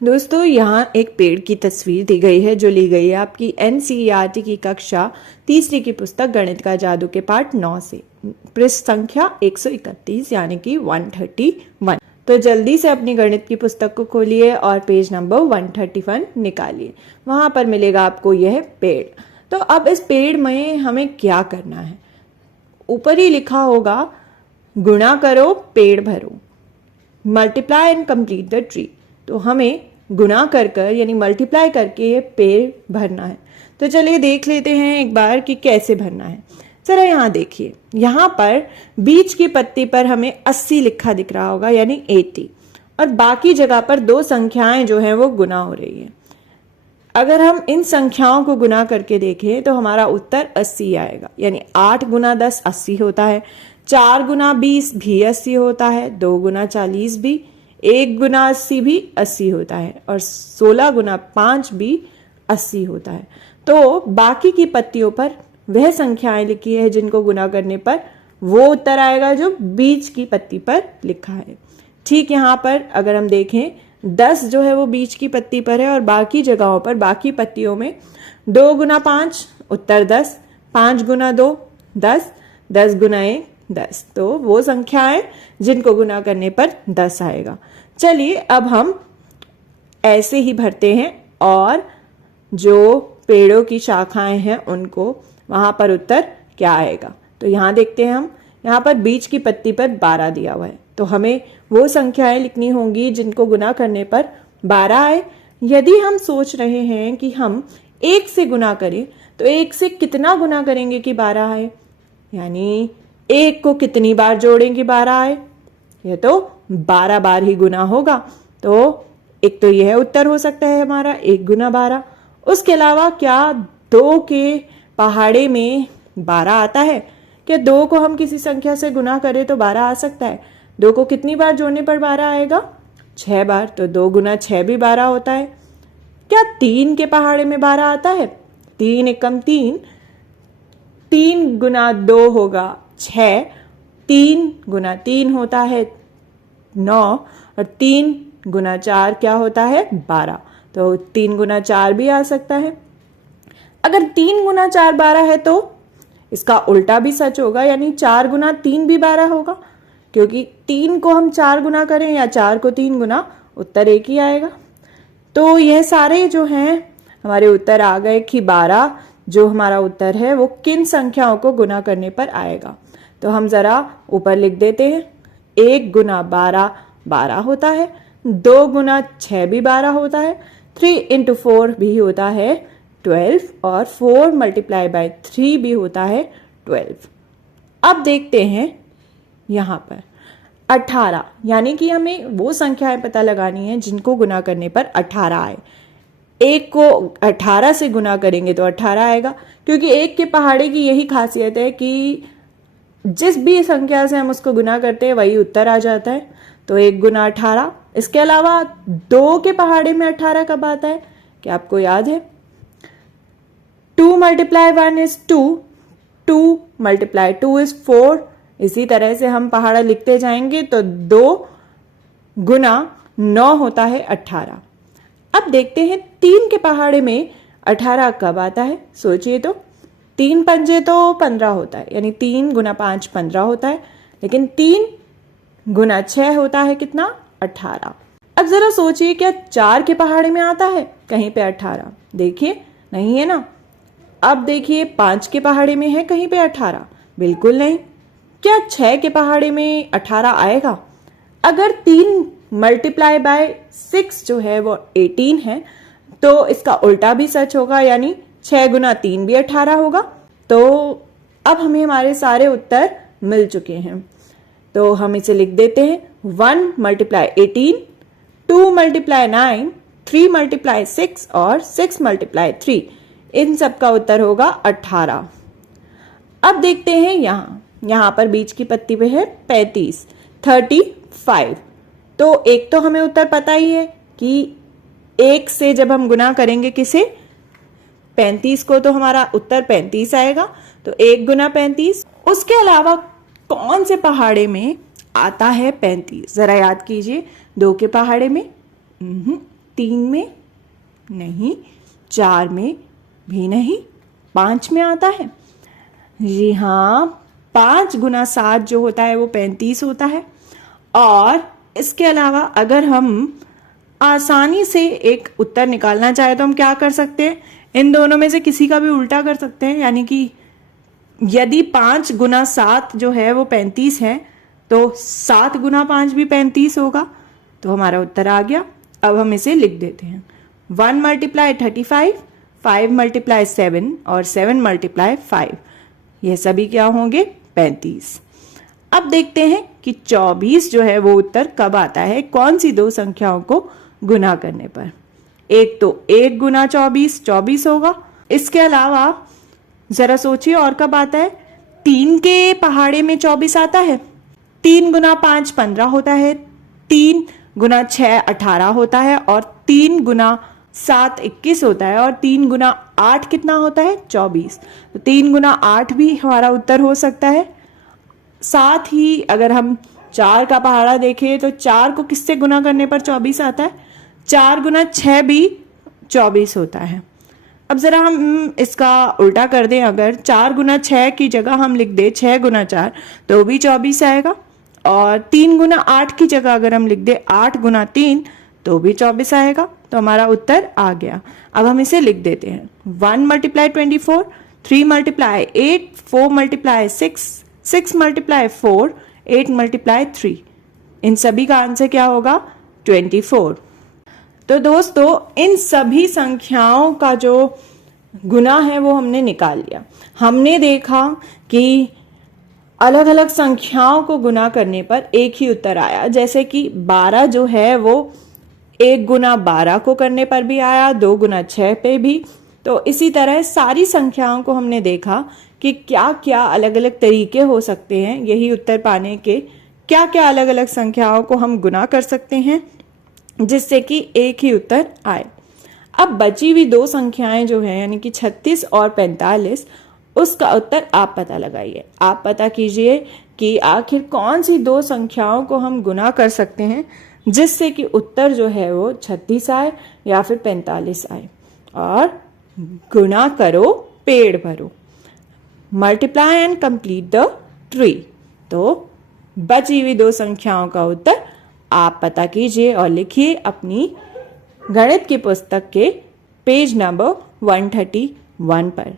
दोस्तों, यहाँ एक पेड़ की तस्वीर दी गई है जो ली गई है आपकी एनसीईआरटी की कक्षा तीसरी की पुस्तक गणित का जादू के पाठ 9 से, पृष्ठ संख्या 131 यानी कि 131। तो जल्दी से अपनी गणित की पुस्तक को खोलिए और पेज नंबर 131 निकालिए। वहां पर मिलेगा आपको यह पेड़। तो अब इस पेड़ में हमें क्या करना है? ऊपर ही लिखा होगा गुणा करो पेड़ भरो, multiply and complete the tree. तो हमें गुणा कर यानी मल्टीप्लाई करके ये पेड़ भरना है। तो चलिए देख लेते हैं एक बार कि कैसे भरना है। जरा यहाँ देखिए, यहाँ पर बीच की पत्ती पर हमें 80 लिखा दिख रहा होगा यानी 80, और बाकी जगह पर दो संख्याएं जो हैं वो गुना हो रही है। अगर हम इन संख्याओं को गुना करके देखें तो हमारा उत्तर 80 आएगा, यानी 8 गुना 10 80 होता है, 4 गुना 20 भी 80 होता है, 2 गुना 40 भी, 1 गुना 80 भी 80 होता है, और 16 गुना 5 भी 80 होता है। तो बाकी की पत्तियों पर वह संख्याएं लिखी है जिनको गुना करने पर वो उत्तर आएगा जो बीच की पत्ती पर लिखा है। ठीक यहाँ पर अगर हम देखें 10 जो है वो बीच की पत्ती पर है, और बाकी जगहों पर बाकी पत्तियों में 2 गुना 5 उत्तर 10, 5 गुना 2 10, 10 गुना 1 10। तो वो संख्याएं जिनको गुना करने पर 10 आएगा। चलिए अब हम ऐसे ही भरते हैं और जो पेड़ों की शाखाएं हैं उनको वहां पर उत्तर क्या आएगा। तो यहाँ देखते हैं हम, यहाँ पर बीच की पत्ती पर 12 दिया हुआ है, तो हमें वो संख्याएं लिखनी होंगी जिनको गुना करने पर 12 आए। यदि हम सोच रहे हैं कि हम 1 से गुना करें तो 1 से कितना गुना करेंगे कि 12 आए, यानी 1 को कितनी बार जोड़ें कि 12 आए? यह तो 12 बार ही गुना होगा। तो एक तो यह उत्तर हो सकता है हमारा 1 गुना 12। उसके अलावा क्या 2 के पहाड़े में 12 आता है? क्या 2 को हम किसी संख्या से गुना करें तो 12 आ सकता है? 2 को कितनी बार जोड़ने पर 12 आएगा? 6 बार। तो 2 गुना 6 भी 12 होता है। क्या 3 के पहाड़े में 12 आता है? 3 एकम 3, 3 गुना 2 होगा 6, 3 गुना 3 होता है 9, और 3 गुना 4 क्या होता है? 12। तो 3 गुना 4 भी आ सकता है। अगर 3 गुना 4 12 है तो इसका उल्टा भी सच होगा, यानी 4 गुना 3 भी 12 होगा, क्योंकि 3 को हम 4 गुना करें या 4 को 3 गुना, उत्तर एक ही आएगा। तो यह सारे जो हैं हमारे उत्तर आ गए कि 12 जो हमारा उत्तर है वो किन संख्याओं को गुना करने पर आएगा। तो हम जरा ऊपर लिख देते हैं। 1 गुना 12 12 होता है, 2 गुना 6 भी 12 होता है, 3 इंटू 4 भी होता है 12, और 4 मल्टीप्लाई बाय 3 भी होता है 12। अब देखते हैं यहाँ पर 18, यानी कि हमें वो संख्याएं पता लगानी है जिनको गुना करने पर 18 आए। 1 को 18 से गुना करेंगे तो 18 आएगा, क्योंकि 1 के पहाड़े की यही खासियत है कि जिस भी संख्या से हम उसको गुना करते हैं वही उत्तर आ जाता है। तो 1 गुना 18। इसके अलावा 2 के पहाड़े में 18 कब आता है, क्या आपको याद है? 2 मल्टीप्लाई 1 इज 2, 2 मल्टीप्लाई 2 इज 4। इसी तरह से हम पहाड़ा लिखते जाएंगे तो 2 गुना 9 होता है 18। अब देखते हैं 3 के पहाड़े में 18 कब आता है। सोचिए तो, 3 पंजे तो 15 होता है, यानी 3 गुना 5 15 होता है, लेकिन 3 गुना 6 होता है कितना? 18। अब जरा सोचिए, क्या 4 के पहाड़े में आता है कहीं पे 18? देखिए नहीं है ना। अब देखिए 5 के पहाड़े में है कहीं पे 18? बिल्कुल नहीं। क्या 6 के पहाड़े में 18 आएगा? अगर 3 मल्टीप्लाई बाय 6 जो है वो 18 है, तो इसका उल्टा भी सच होगा, यानी 6 गुना 3 भी 18 होगा। तो अब हमें हमारे सारे उत्तर मिल चुके हैं, तो हम इसे लिख देते हैं। 1 मल्टीप्लाई 18, 2 मल्टीप्लाई 9, 3 मल्टीप्लाई 6 और 6 मल्टीप्लाई 3। इन सब का उत्तर होगा 18। अब देखते हैं यहाँ पर बीच की पत्ती पे है 35, 35। तो एक तो हमें उत्तर पता ही है कि 1 से जब हम गुना करेंगे किसे, 35 को तो हमारा उत्तर 35 आएगा, तो 1 गुना 35। उसके अलावा कौन से पहाड़े में आता है 35? जरा याद कीजिए। 2 के पहाड़े में, 3 में नहीं, 4 में भी नहीं, 5 में आता है। जी हाँ, 5 गुना 7 जो होता है वो 35 होता है। और इसके अलावा अगर हम आसानी से एक उत्तर निकालना चाहे तो हम क्या कर सकते हैं? इन दोनों में से किसी का भी उल्टा कर सकते हैं, यानी कि यदि 5 गुना 7 जो है वो 35 है तो 7 गुना 5 भी 35 होगा। तो हमारा उत्तर आ गया। अब हम इसे लिख देते हैं। 1 मल्टीप्लाई 35, 5 मल्टीप्लाई 7 और 7 मल्टीप्लाई 5, ये सभी क्या होंगे? 35। अब देखते हैं कि 24 जो है वो उत्तर कब आता है, कौन सी दो संख्याओं को गुना करने पर। एक तो 1 गुना 24 24 होगा। इसके अलावा जरा सोचिए और कब आता है? 3 के पहाड़े में 24 आता है। 3 गुना 5 15 होता है, 3 गुना 6 18 होता है, और 3 गुना 7 21 होता है, और 3 गुना 8 कितना होता है? 24। तो 3 गुना 8 भी हमारा उत्तर हो सकता है। साथ ही अगर हम 4 का पहाड़ा देखें तो 4 को किससे गुना करने पर 24 आता है? 4 गुना 6 भी 24 होता है। अब जरा हम इसका उल्टा कर दें, अगर 4 गुना 6 की जगह हम लिख दें 6 गुना 4 तो भी 24 आएगा, और 3 गुना 8 की जगह अगर हम लिख दें 8 गुना 3 तो भी 24 आएगा। तो हमारा उत्तर आ गया। अब हम इसे लिख देते हैं। 1 multiply 24, 3 multiply 8, 4 multiply 6, 6 multiply 4, 8 multiply 3। इन सभी का आंसर क्या होगा? 24। तो दोस्तों, इन सभी संख्याओं का जो गुना है वो हमने निकाल लिया। हमने देखा कि अलग अलग संख्याओं को गुना करने पर एक ही उत्तर आया, जैसे कि 12 जो है वो 1 गुना 12 को करने पर भी आया, 2 गुना 6 पे भी। तो इसी तरह सारी संख्याओं को हमने देखा कि क्या क्या अलग अलग तरीके हो सकते हैं यही उत्तर पाने के, क्या क्या अलग अलग संख्याओं को हम गुना कर सकते हैं जिससे कि एक ही उत्तर आए। अब बची हुई दो संख्याएं जो हैं, यानी कि 36 और 45, उसका उत्तर आप पता लगाइए। आप पता कीजिए कि आखिर कौन सी दो संख्याओं को हम गुना कर सकते हैं जिससे कि उत्तर जो है वो 36 आए या फिर 45 आए। और गुना करो, पेड़ भरो, multiply and complete the tree. तो बची हुई दो संख्याओं का उत्तर आप पता कीजिए और लिखिए अपनी गणित की पुस्तक के पेज नंबर 131 पर।